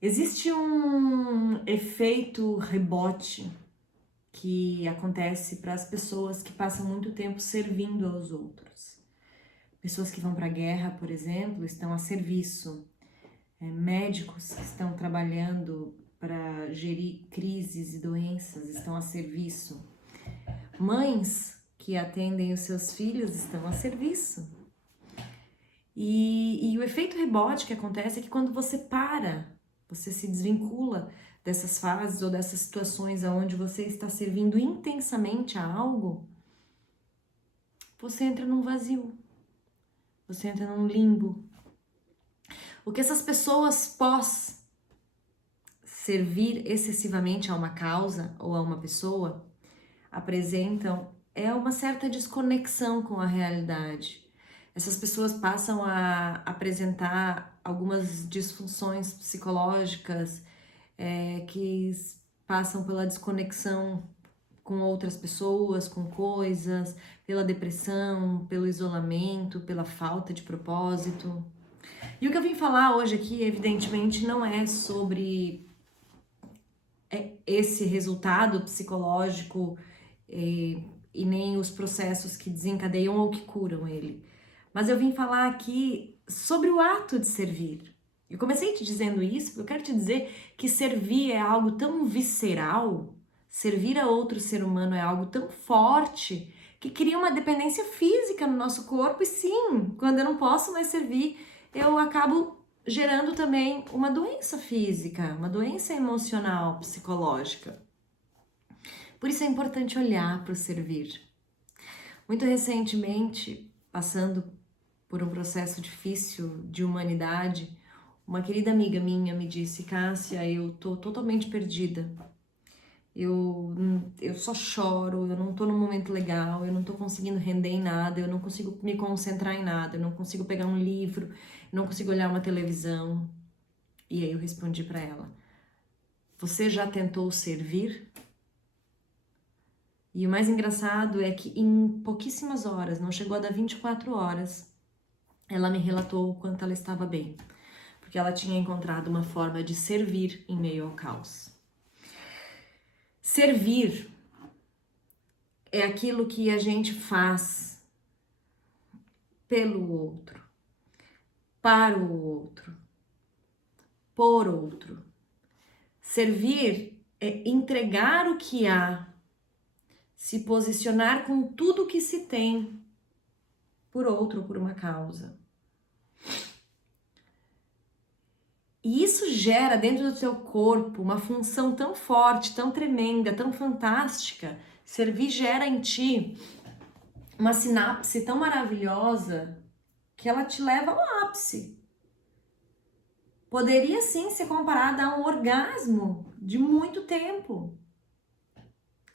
Existe um efeito rebote que acontece para as pessoas que passam muito tempo servindo aos outros. Pessoas que vão para a guerra, por exemplo, estão a serviço. Médicos que estão trabalhando para gerir crises e doenças estão a serviço. Mães que atendem os seus filhos estão a serviço. E o efeito rebote que acontece é que quando você para, você se desvincula dessas fases ou dessas situações onde você está servindo intensamente a algo, você entra num vazio, você entra num limbo. O que essas pessoas pós servir excessivamente a uma causa ou a uma pessoa apresentam é uma certa desconexão com a realidade. Essas pessoas passam a apresentar algumas disfunções psicológicas que passam pela desconexão com outras pessoas, com coisas, pela depressão, pelo isolamento, pela falta de propósito. E o que eu vim falar hoje aqui, evidentemente, não é sobre esse resultado psicológico e nem os processos que desencadeiam ou que curam ele. Mas eu vim falar aqui sobre o ato de servir. Eu comecei te dizendo isso porque eu quero te dizer que servir é algo tão visceral, servir a outro ser humano é algo tão forte que cria uma dependência física no nosso corpo. E sim, quando eu não posso mais servir, eu acabo gerando também uma doença física, uma doença emocional, psicológica. Por isso é importante olhar para o servir. Muito recentemente, passando por um processo difícil de humanidade, uma querida amiga minha me disse: Cássia, eu tô totalmente perdida. Eu só choro, eu não tô num momento legal, eu não tô conseguindo render em nada, eu não consigo me concentrar em nada, eu não consigo pegar um livro, eu não consigo olhar uma televisão. E aí eu respondi para ela: você já tentou servir? E o mais engraçado é que em pouquíssimas horas, não chegou a dar 24 horas, ela me relatou o quanto ela estava bem, porque ela tinha encontrado uma forma de servir em meio ao caos. Servir é aquilo que a gente faz pelo outro, para o outro, por outro. Servir é entregar o que há, se posicionar com tudo que se tem por outro, por uma causa. E isso gera dentro do seu corpo uma função tão forte, tão tremenda, tão fantástica. Servir gera em ti uma sinapse tão maravilhosa que ela te leva ao ápice. Poderia sim ser comparada a um orgasmo de muito tempo.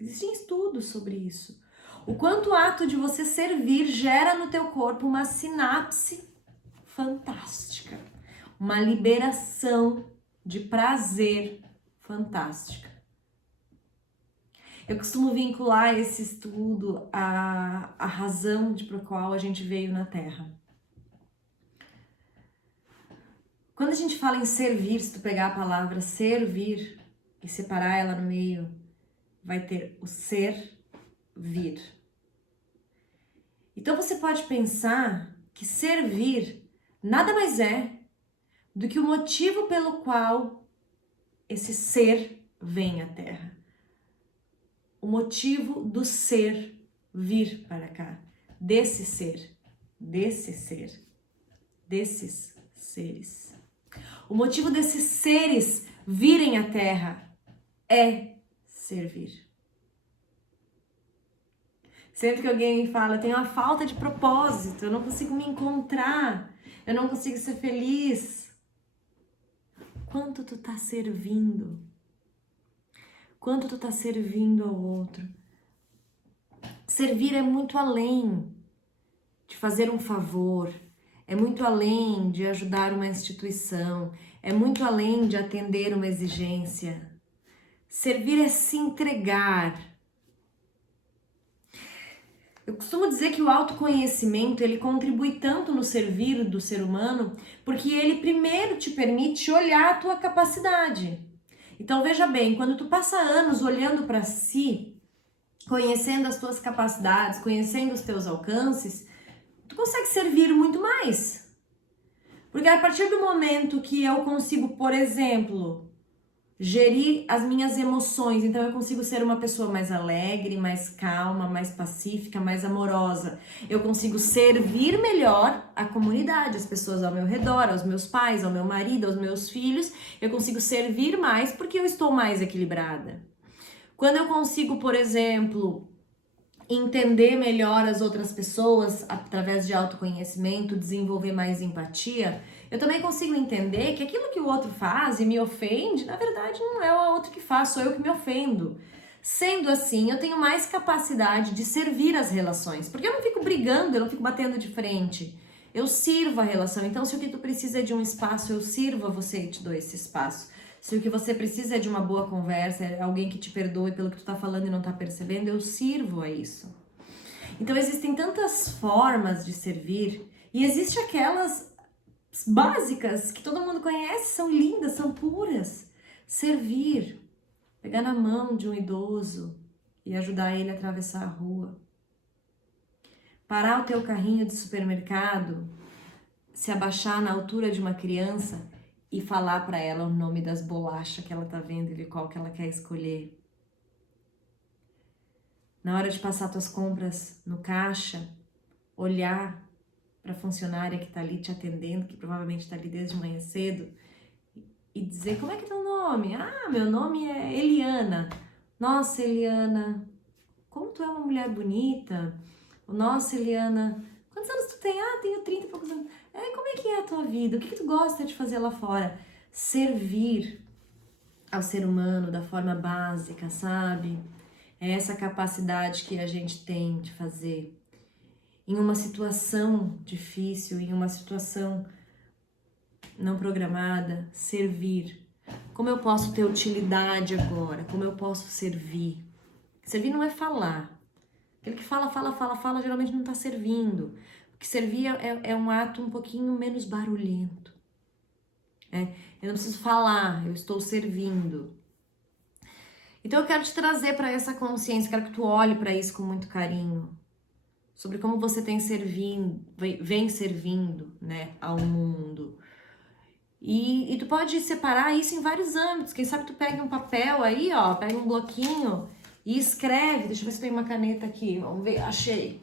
Existem estudos sobre isso. O quanto o ato de você servir gera no teu corpo uma sinapse fantástica, uma liberação de prazer fantástica. Eu costumo vincular esse estudo à razão por qual a gente veio na Terra. Quando a gente fala em servir, se tu pegar a palavra servir e separar ela no meio, vai ter o ser, vir. Então você pode pensar que servir nada mais é do que o motivo pelo qual esse ser vem à Terra. O motivo do ser vir para cá, desse ser, desses seres. O motivo desses seres virem à Terra é servir. Sempre que alguém me fala, eu tenho uma falta de propósito, eu não consigo me encontrar, eu não consigo ser feliz. Quanto tu tá servindo? Quanto tu tá servindo ao outro? Servir é muito além de fazer um favor, é muito além de ajudar uma instituição, é muito além de atender uma exigência. Servir é se entregar. Eu costumo dizer que o autoconhecimento, ele contribui tanto no servir do ser humano, porque ele primeiro te permite olhar a tua capacidade. Então veja bem, quando tu passa anos olhando para si, conhecendo as tuas capacidades, conhecendo os teus alcances, tu consegue servir muito mais. Porque a partir do momento que eu consigo, por exemplo, gerir as minhas emoções, então eu consigo ser uma pessoa mais alegre, mais calma, mais pacífica, mais amorosa. Eu consigo servir melhor a comunidade, as pessoas ao meu redor, aos meus pais, ao meu marido, aos meus filhos. Eu consigo servir mais porque eu estou mais equilibrada. Quando eu consigo, por exemplo, entender melhor as outras pessoas através de autoconhecimento, desenvolver mais empatia, eu também consigo entender que aquilo que o outro faz e me ofende, na verdade não é o outro que faz, sou eu que me ofendo. Sendo assim, eu tenho mais capacidade de servir as relações, porque eu não fico brigando, eu não fico batendo de frente. Eu sirvo a relação. Então, se o que tu precisa é de um espaço, eu sirvo a você e te dou esse espaço. Se o que você precisa é de uma boa conversa, é alguém que te perdoe pelo que tu tá falando e não tá percebendo, eu sirvo a isso. Então existem tantas formas de servir e existe aquelas básicas que todo mundo conhece, são lindas, são puras. Servir, pegar na mão de um idoso e ajudar ele a atravessar a rua. Parar o teu carrinho de supermercado, se abaixar na altura de uma criança e falar para ela o nome das bolachas que ela tá vendo e ver qual que ela quer escolher. Na hora de passar tuas compras no caixa, olhar para a funcionária que tá ali te atendendo, que provavelmente tá ali desde manhã cedo, e dizer, como é que é teu nome? Ah, meu nome é Eliana. Nossa, Eliana, como tu é uma mulher bonita. Nossa, Eliana, quantos anos tu tem? Ah, tenho 30 e poucos anos. Como é que é a tua vida? O que tu gosta de fazer lá fora? Servir ao ser humano da forma básica, sabe? É essa capacidade que a gente tem de fazer. Em uma situação difícil, em uma situação não programada, servir. Como eu posso ter utilidade agora? Como eu posso servir? Servir não é falar. Aquele que fala, geralmente não está servindo. Porque servir é um ato um pouquinho menos barulhento. Eu não preciso falar, eu estou servindo. Então eu quero te trazer para essa consciência, quero que tu olhe para isso com muito carinho. Sobre como você tem servindo, vem servindo, né, ao mundo. E tu pode separar isso em vários âmbitos. Quem sabe tu pega um papel aí, ó, pega um bloquinho e escreve. Deixa eu ver se tem uma caneta aqui. Vamos ver, achei.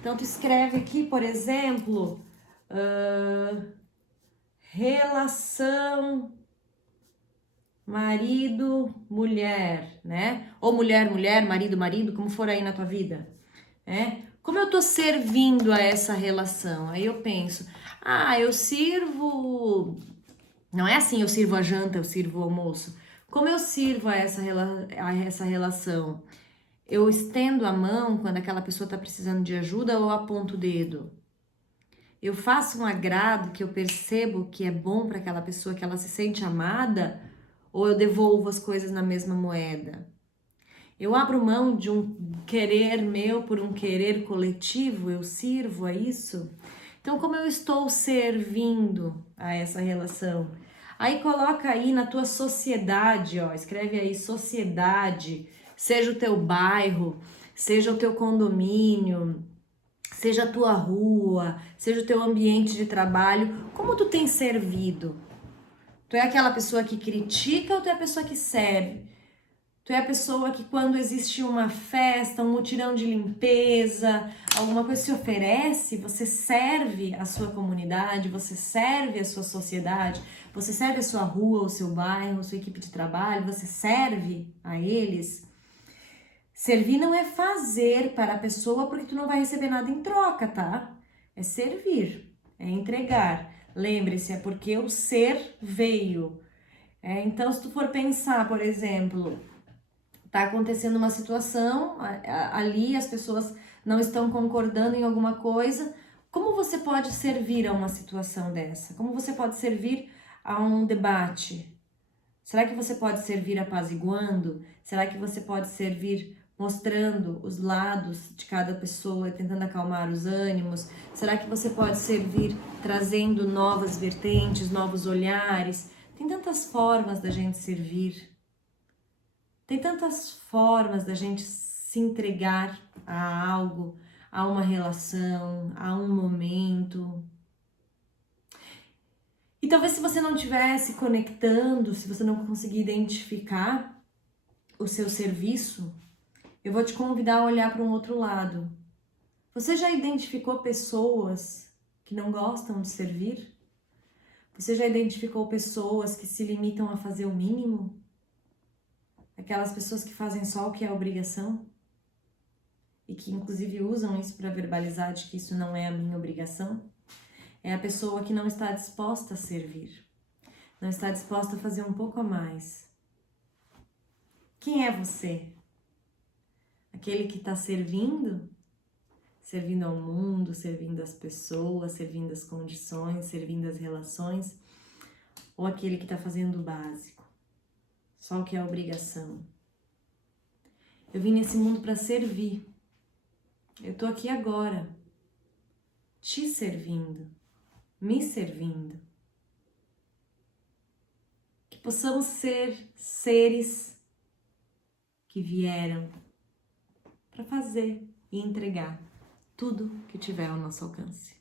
Então tu escreve aqui, por exemplo, relação marido-mulher, né? Ou mulher-mulher, marido-marido, como for aí na tua vida, né? Como eu tô servindo a essa relação? Aí eu penso, eu sirvo... Não é assim, eu sirvo a janta, eu sirvo o almoço. Como eu sirvo a essa relação? Eu estendo a mão quando aquela pessoa está precisando de ajuda ou aponto o dedo? Eu faço um agrado que eu percebo que é bom para aquela pessoa, que ela se sente amada, ou eu devolvo as coisas na mesma moeda? Eu abro mão de um querer meu por um querer coletivo, eu sirvo a isso? Então, como eu estou servindo a essa relação? Aí coloca aí na tua sociedade, ó, escreve aí sociedade, seja o teu bairro, seja o teu condomínio, seja a tua rua, seja o teu ambiente de trabalho, como tu tem servido? Tu é aquela pessoa que critica ou tu é a pessoa que serve? Tu é a pessoa que quando existe uma festa, um mutirão de limpeza, alguma coisa se oferece, você serve a sua comunidade, você serve a sua sociedade, você serve a sua rua, o seu bairro, a sua equipe de trabalho, você serve a eles. Servir não é fazer para a pessoa porque tu não vai receber nada em troca, tá? É servir, é entregar. Lembre-se, é porque o ser veio. Então, se tu for pensar, por exemplo... Tá acontecendo uma situação, ali as pessoas não estão concordando em alguma coisa. Como você pode servir a uma situação dessa? Como você pode servir a um debate? Será que você pode servir apaziguando? Será que você pode servir mostrando os lados de cada pessoa, tentando acalmar os ânimos? Será que você pode servir trazendo novas vertentes, novos olhares? Tem tantas formas da gente servir. Tem tantas formas da gente se entregar a algo, a uma relação, a um momento. E talvez se você não estivesse conectando, se você não conseguir identificar o seu serviço, eu vou te convidar a olhar para um outro lado. Você já identificou pessoas que não gostam de servir? Você já identificou pessoas que se limitam a fazer o mínimo? Aquelas pessoas que fazem só o que é obrigação? E que inclusive usam isso para verbalizar de que isso não é a minha obrigação? É a pessoa que não está disposta a servir, não está disposta a fazer um pouco a mais. Quem é você? Aquele que está servindo? Servindo ao mundo, servindo as pessoas, servindo as condições, servindo as relações? Ou aquele que está fazendo o básico, só o que é obrigação? Eu vim nesse mundo para servir. Eu tô aqui agora, te servindo, me servindo. Que possamos ser seres que vieram para fazer e entregar tudo que tiver ao nosso alcance.